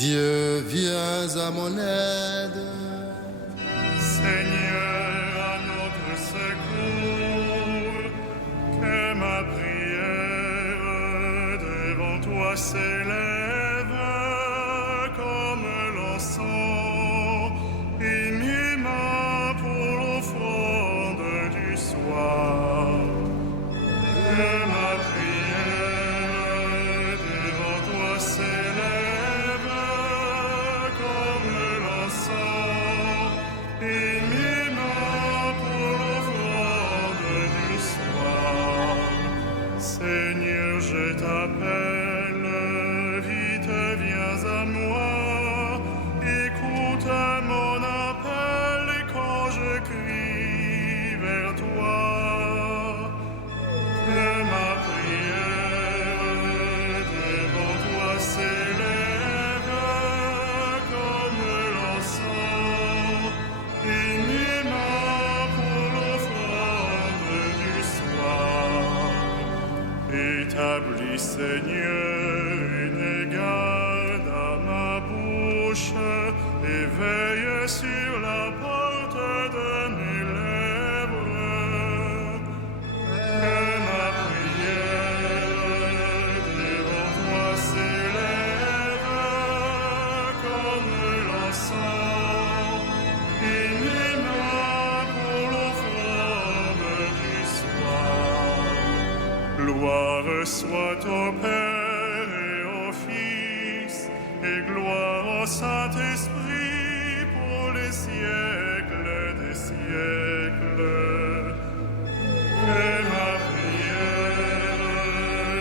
Dieu, viens à mon aide. Seigneur, à notre secours, que ma prière devant toi s'élève comme l'encens et mes mains pour l'offrande du soir. Que ma prière devant toi s'élève comme l'encens et mes mains pour l'offrande du soir. Seigneur, je t'appelle, vite viens à moi, écoute mon appel quand je crie vers toi. Que ma prière devant toi s'élève comme l'encens et mes mains pour l'offrande du soir. Établis, Seigneur, une garde à ma bouche et veille sur la porte de mes lèvres. Que ma prière devant toi s'élève comme l'encens et mes mains pour l'offrande du soir. Gloire soit au Père et au Fils et gloire au Saint-Esprit pour les siècles des siècles. Que ma prière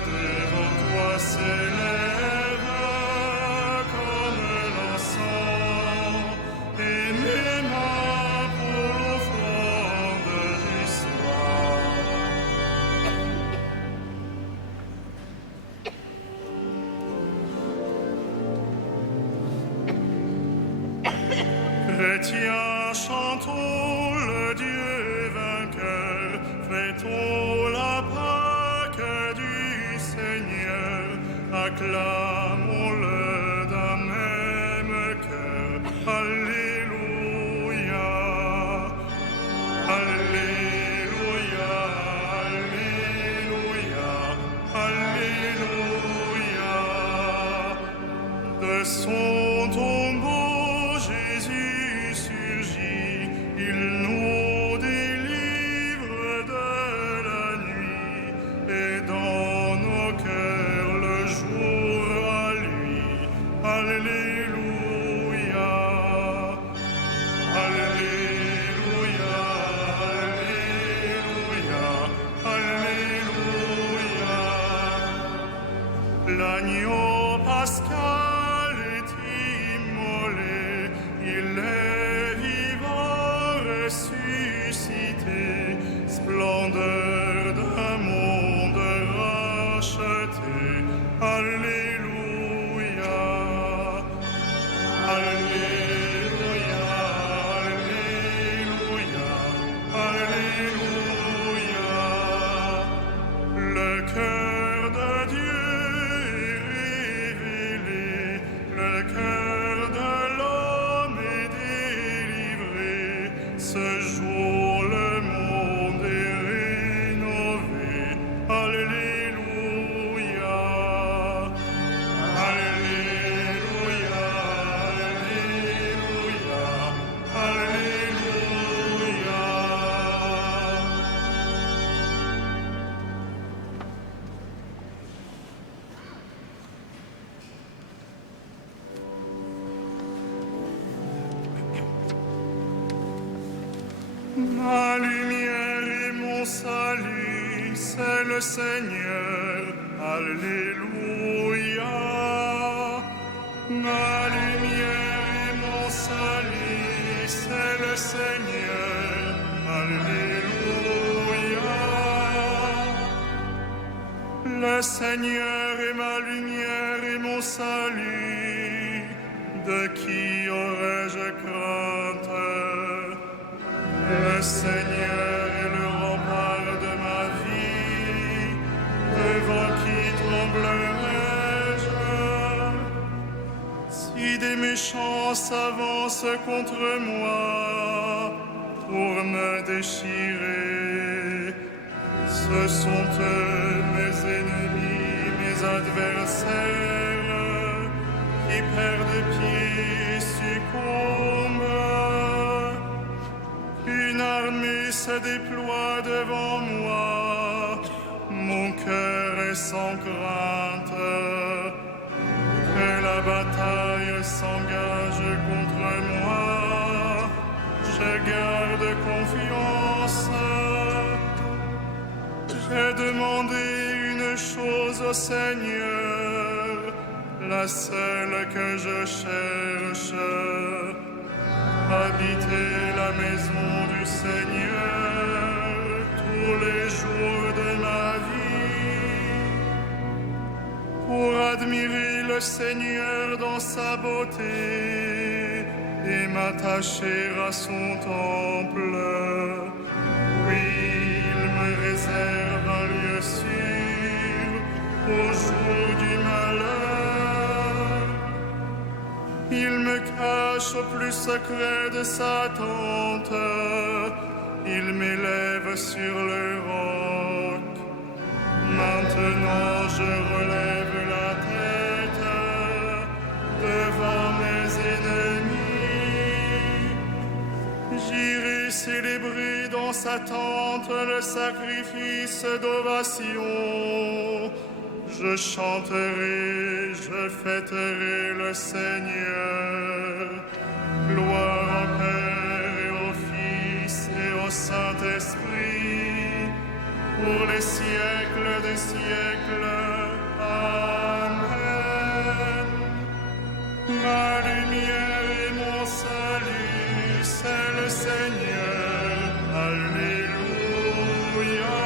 devant toi s'élève comme l'encens et mes mains pour l'offrande du soir. Chrétiens, chantons le Dieu vainqueur, fêtons la Pâque du Seigneur, acclamons-le d'un même cœur. Alléluia, Alléluia, Alléluia, Alléluia. De son tombeau, Jésus surgit, il nous délivre de la nuit et dans nos cœurs le jour à lui. Alléluia, Alléluia, Alléluia, Alléluia. L'agneau pascal est immolé, il est vivant ressuscité, splendeur d'un monde racheté. Alléluia, Alléluia, Alléluia, Alléluia. Le cœur de Dieu est révélé, le cœur de l'homme est délivré. Ce jour, le monde est rénové. Alléluia, Alléluia, Alléluia, Alléluia. Ma lumière et mon salut, c'est le Seigneur. Alléluia. Ma lumière et mon salut, c'est le Seigneur. Alléluia. Le Seigneur est ma lumière et mon salut. De qui aurais-je crainte? Le Seigneur est le rempart de ma vie, devant qui tremblerai-je? qui des méchants s'avancent contre moi pour me déchirer. Ce sont eux mes ennemis, mes adversaires, qui perdent pied, succombent. Une armée se déploie devant moi, mon cœur est sans crainte. Que la bataille s'engage contre moi, je garde confiance. J'ai demandé une chose au Seigneur, la seule que je cherche, habiter la maison du Seigneur tous les jours de ma vie, pour admirer le Seigneur dans sa beauté et m'attacher à son temple. Oui, il me réserve un lieu sûr au jour du malheur. Il me cache au plus secret de sa tente. Il m'élève sur le roc. Maintenant je relève la tête devant mes ennemis. J'irai célébrer dans sa tente le sacrifice d'ovation. Je chanterai, je fêterai le Seigneur. Gloire au Père et au Fils et au Saint-Esprit, pour les siècles des siècles. Amen. Ma lumière et mon salut, c'est le Seigneur. Alléluia.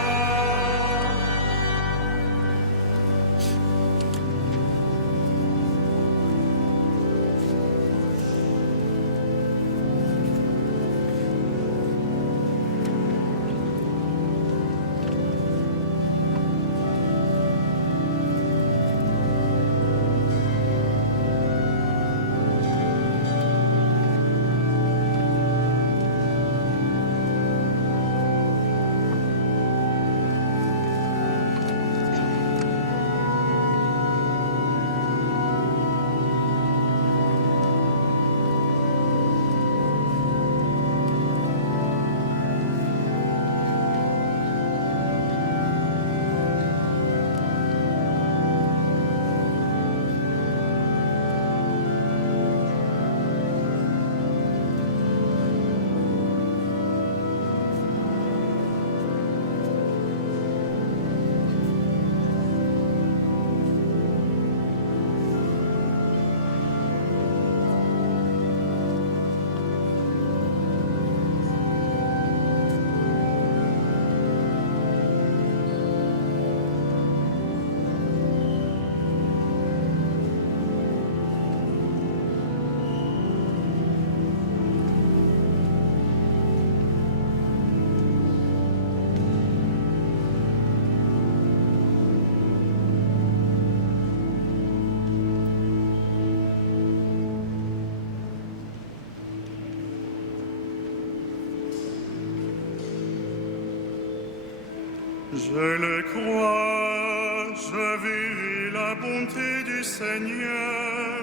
Je le crois, je verrai la bonté du Seigneur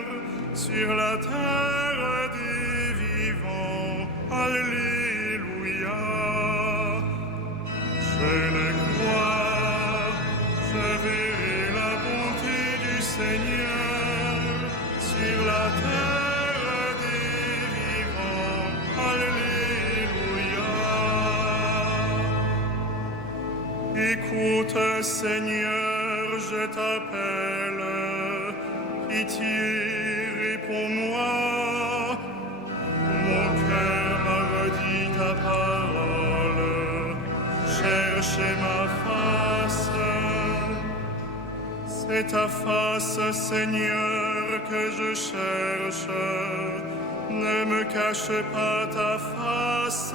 sur la terre des vivants. Alléluia. Je le crois, je verrai la bonté du Seigneur sur la terre des vivants. Alléluia. Écoute, Seigneur, je t'appelle. Pitié, réponds-moi. Mon cœur m'a redit ta parole. Cherchez ma face. C'est ta face, Seigneur, que je cherche. Ne me cache pas ta face.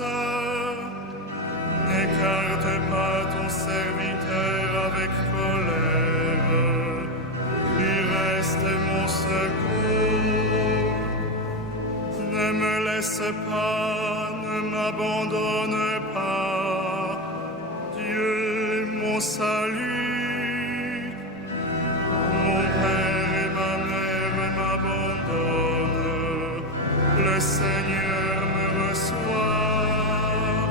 N'écarte pas ton serviteur avec colère. Il reste mon secours. laisse pas, ne m'abandonne pas. Dieu, mon salut, mon père et ma mère m'abandonnent. Le Seigneur me reçoit.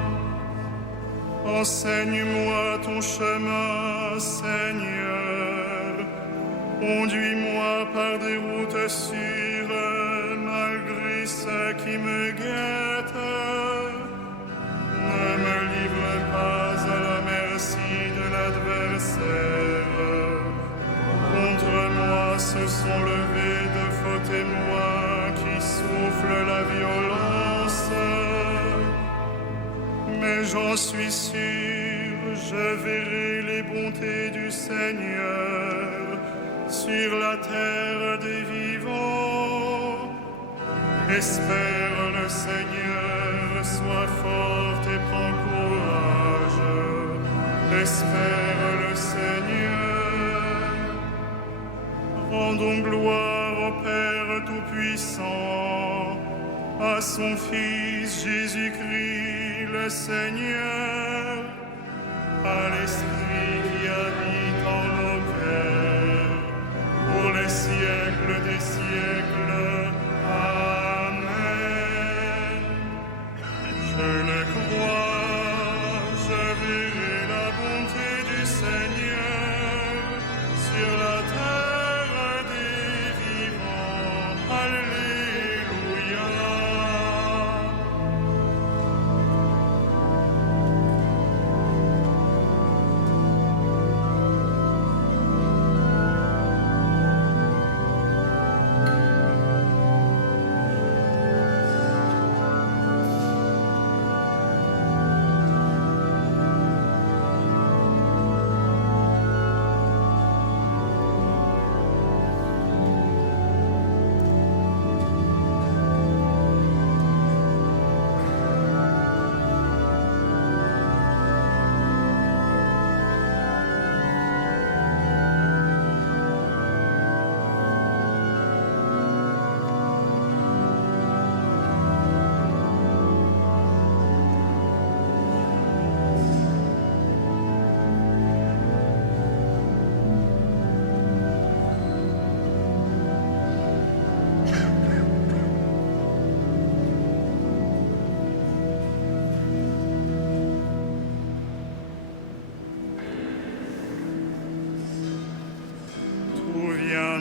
Enseigne-moi ton chemin, Seigneur. Conduis-moi par des routes sûres, malgré ce qui me guette. Ne me livre pas à la merci de l'adversaire. Contre moi se sont levés de faux témoins qui soufflent la violence. Mais j'en suis sûr, je verrai les bontés du Seigneur sur la terre des vivants. Espère le Seigneur, sois fort et prends courage. Espère le Seigneur. Rendons gloire au Père Tout-Puissant, à son Fils Jésus-Christ le Seigneur, à l'Esprit qui habite en nos cœurs, pour les siècles des siècles. Amen. Je le crois, je verrai la bonté du Seigneur sur la terre des vivants. Alléluia.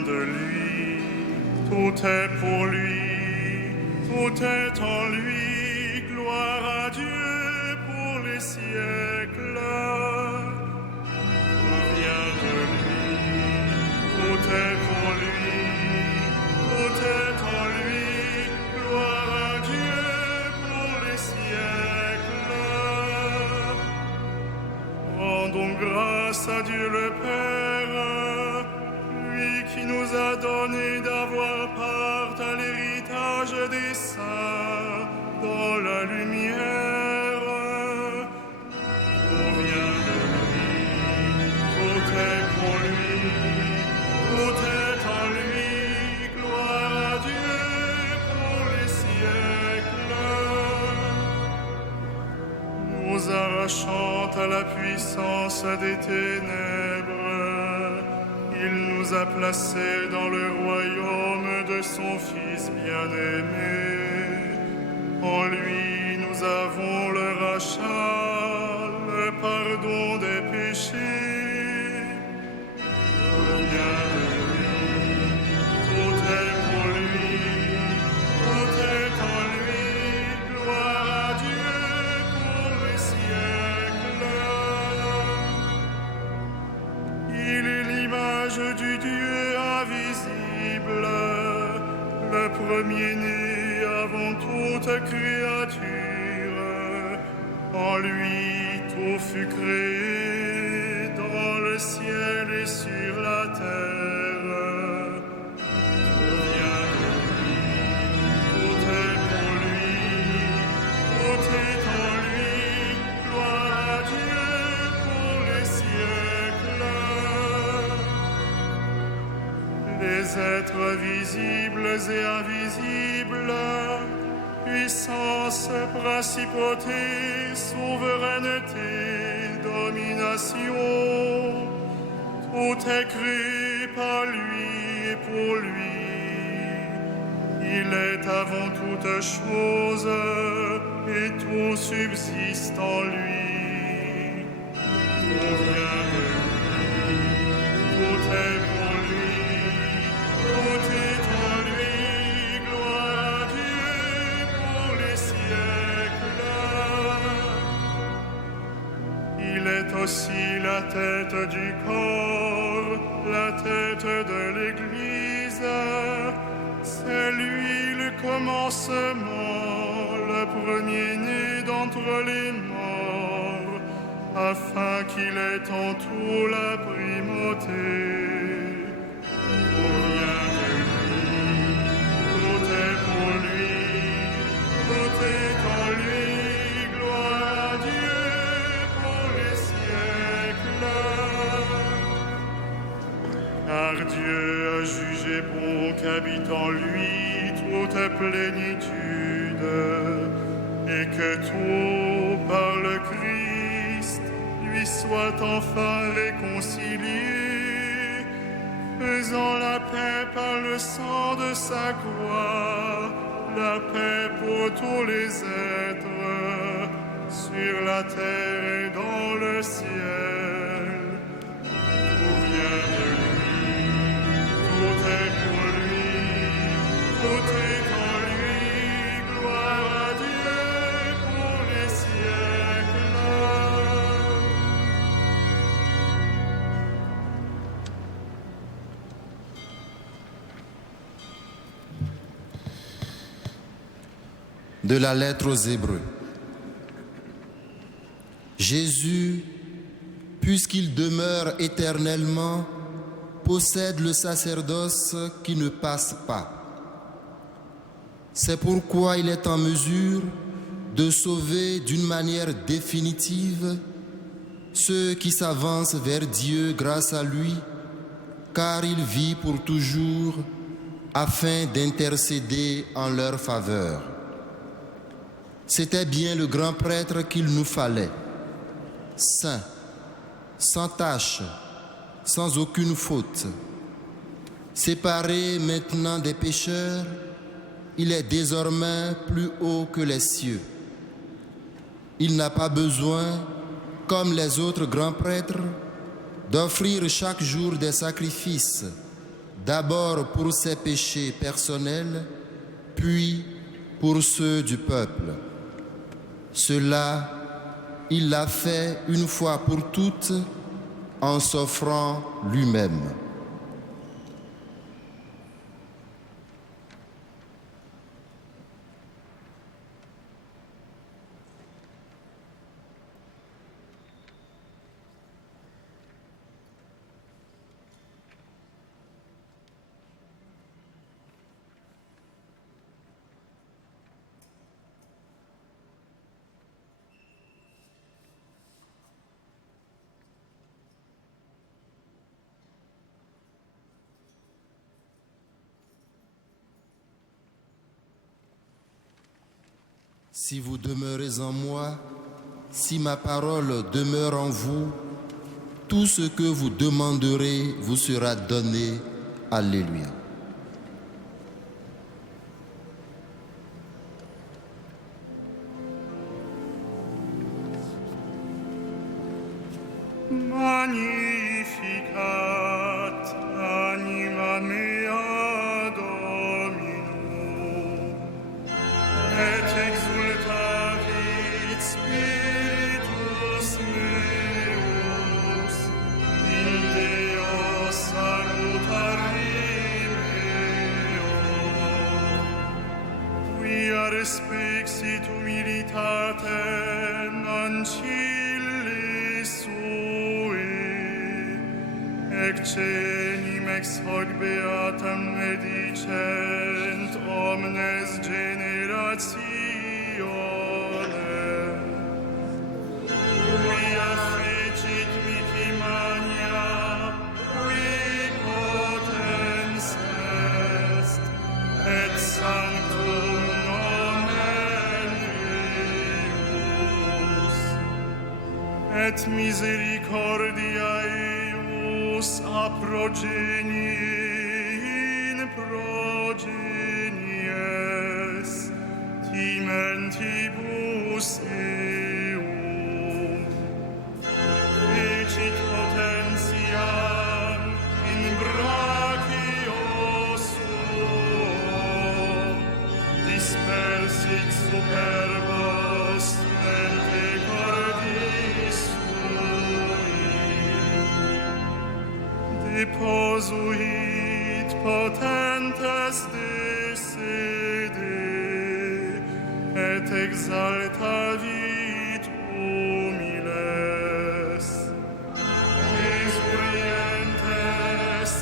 De lui, tout est pour lui, tout est en lui, gloire à Dieu pour les siècles. Tout vient de lui, tout est pour lui, tout est en lui, gloire à Dieu pour les siècles. Rendons grâce à Dieu le Père, qui nous a donné d'avoir part à l'héritage des saints dans la lumière. Tout vient de lui, tout est pour lui, tout est en lui, gloire à Dieu pour les siècles. Nous arrachant à la puissance des ténèbres, il nous a placés dans le royaume de son Fils bien-aimé. En lui, nous avons le rachat, le pardon des péchés. Tout vient de lui, tout est pour lui, tout est en lui, gloire à Dieu pour les siècles. Il est l'image du Dieu invisible, le premier-né avant toute créature. En lui, tout fut créé dans le ciel et sur la terre. Tout vient de lui, tout est pour lui, tout est en lui, gloire à Dieu pour les siècles. Les êtres visibles et invisibles, puissance, principauté, souveraineté, domination. Tout est créé par lui et pour lui. Il est avant toute chose et tout subsiste en lui. Tout vient de lui, tout est pour lui, tout est en lui. Gloire à Dieu pour les siècles. Il est aussi la tête du corps, la tête de l'Église. C'est lui le commencement, le premier-né d'entre les morts, afin qu'il ait en tout la primauté. Tout vient de lui, tout est pour lui, tout est en lui. Gloire à Dieu pour les siècles. Car Dieu a jugé bon qu'habite en lui toute plénitude, et que tout par le Christ lui soit enfin réconcilié, faisant la paix par le sang de sa croix, la paix pour tous les êtres, sur la terre et dans le ciel. Tout vient de lui, tout est pour lui, tout est en lui. Gloire à Dieu pour les siècles. De la lettre aux Hébreux. Jésus, puisqu'il demeure éternellement, possède le sacerdoce qui ne passe pas. C'est pourquoi il est en mesure de sauver d'une manière définitive ceux qui s'avancent vers Dieu grâce à lui, car il vit pour toujours afin d'intercéder en leur faveur. C'était bien le grand prêtre qu'il nous fallait, saint, sans tache, sans aucune faute. Séparé maintenant des pécheurs, il est désormais plus haut que les cieux. Il n'a pas besoin, comme les autres grands prêtres, d'offrir chaque jour des sacrifices, d'abord pour ses péchés personnels, puis pour ceux du peuple. Cela, il l'a fait une fois pour toutes en s'offrant lui-même. Si vous demeurez en moi, si ma parole demeure en vous, tout ce que vous demanderez vous sera donné. Alléluia. Magnificat anima mea Domino, et exultavit spiritus meus in Deo salutari meo. Quia respexit humilitatem ancillis sui, eccenim ex hoc beatam medicent omnes generationes. Quia fecit mihi magna, qui potens est, et sanctum nomen et misericordiae eius a progenie in progenies timentibus eum fecit potentiam in brachio suo dispersit superbos mente cordis sui deposuit potentes de sede et exaltavit humiles exurientes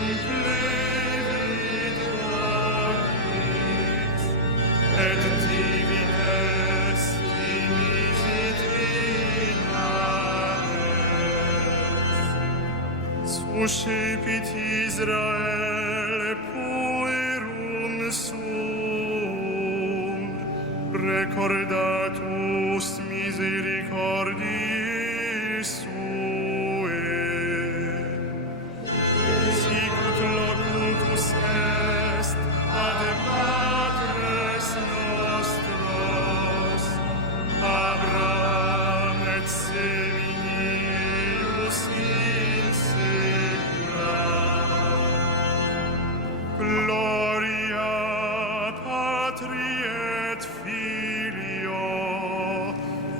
implevit vobis et divides dimisit vinades suscipit Israel puerum sum recordatus misericordiae suae sicut locutus est ad patres nostros Abraham et seminius in secula gloria Patri et Filio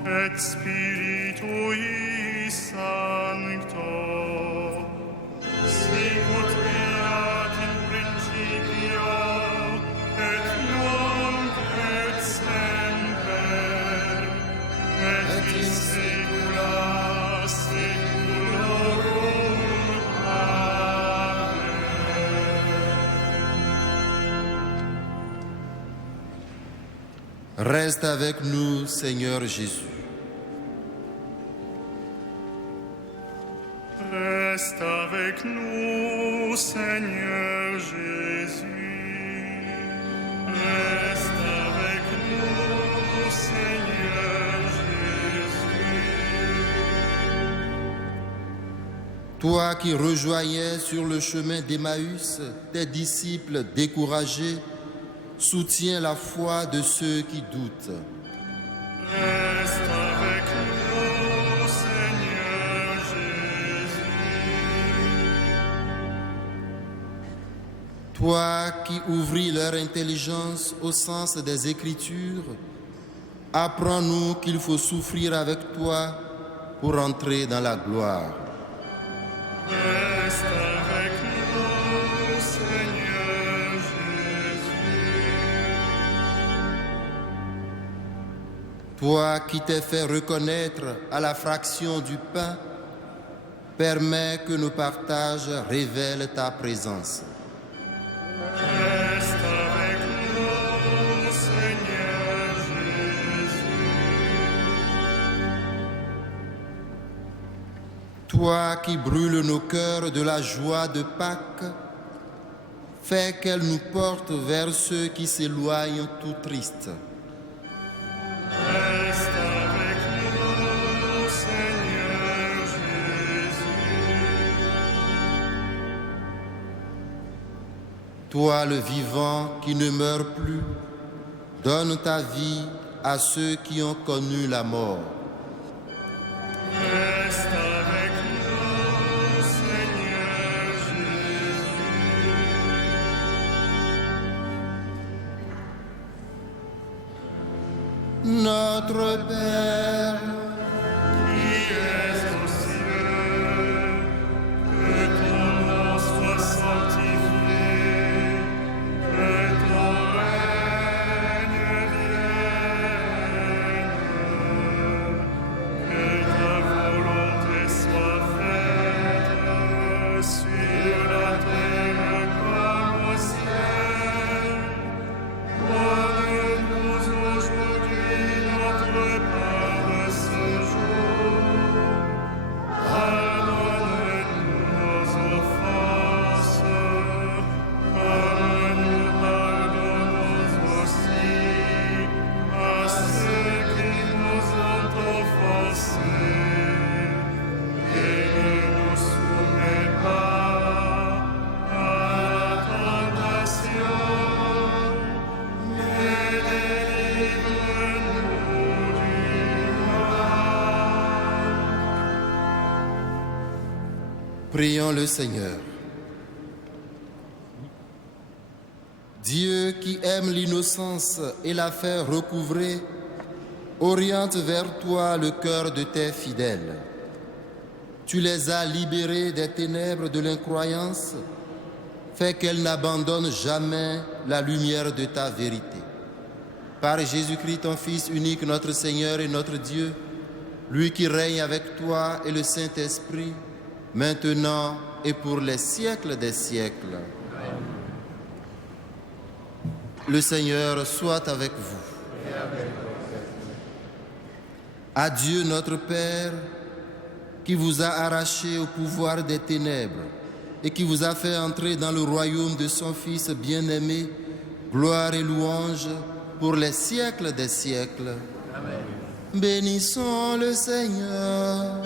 et Spiritui Sancto sicut erat in principio et nunc et semper et in saecula saeculorum. Amen. Reste avec nous, Seigneur Jésus. Reste avec nous, Seigneur Jésus. Reste avec nous, Seigneur Jésus. Toi qui rejoignais sur le chemin d'Emmaüs tes disciples découragés, soutiens la foi de ceux qui doutent. Reste avec nous, Seigneur Jésus. Toi qui ouvris leur intelligence au sens des Écritures, apprends-nous qu'il faut souffrir avec toi pour entrer dans la gloire. Reste avec nous, Seigneur Jésus. Toi qui t'es fait reconnaître à la fraction du pain, permets que nos partages révèlent ta présence. Reste avec nous, Seigneur Jésus. Toi qui brûles nos cœurs de la joie de Pâques, fais qu'elle nous porte vers ceux qui s'éloignent tout tristes. Reste avec nous, Seigneur Jésus. Toi le vivant qui ne meurt plus, donne ta vie à ceux qui ont connu la mort. Reste avec nous, Seigneur Jésus. Notre Père, Qui es aux cieux, que ton nom soit sanctifié, que ton règne vienne, que ta volonté soit faite sur la terre comme au ciel. Donne-nous aujourd'hui notre pain de ce Prions le Seigneur. Dieu qui aime l'innocence et la fait recouvrer, oriente vers toi le cœur de tes fidèles. Tu les as libérés des ténèbres de l'incroyance, fais qu'elles n'abandonnent jamais la lumière de ta vérité. Par Jésus-Christ, ton Fils unique, notre Seigneur et notre Dieu, lui qui règne avec toi et le Saint-Esprit, maintenant et pour les siècles des siècles. Amen. Le Seigneur soit avec vous. À Dieu notre Père, qui vous a arraché au pouvoir des ténèbres et qui vous a fait entrer dans le royaume de son Fils bien-aimé, gloire et louange pour les siècles des siècles. Amen. Bénissons le Seigneur.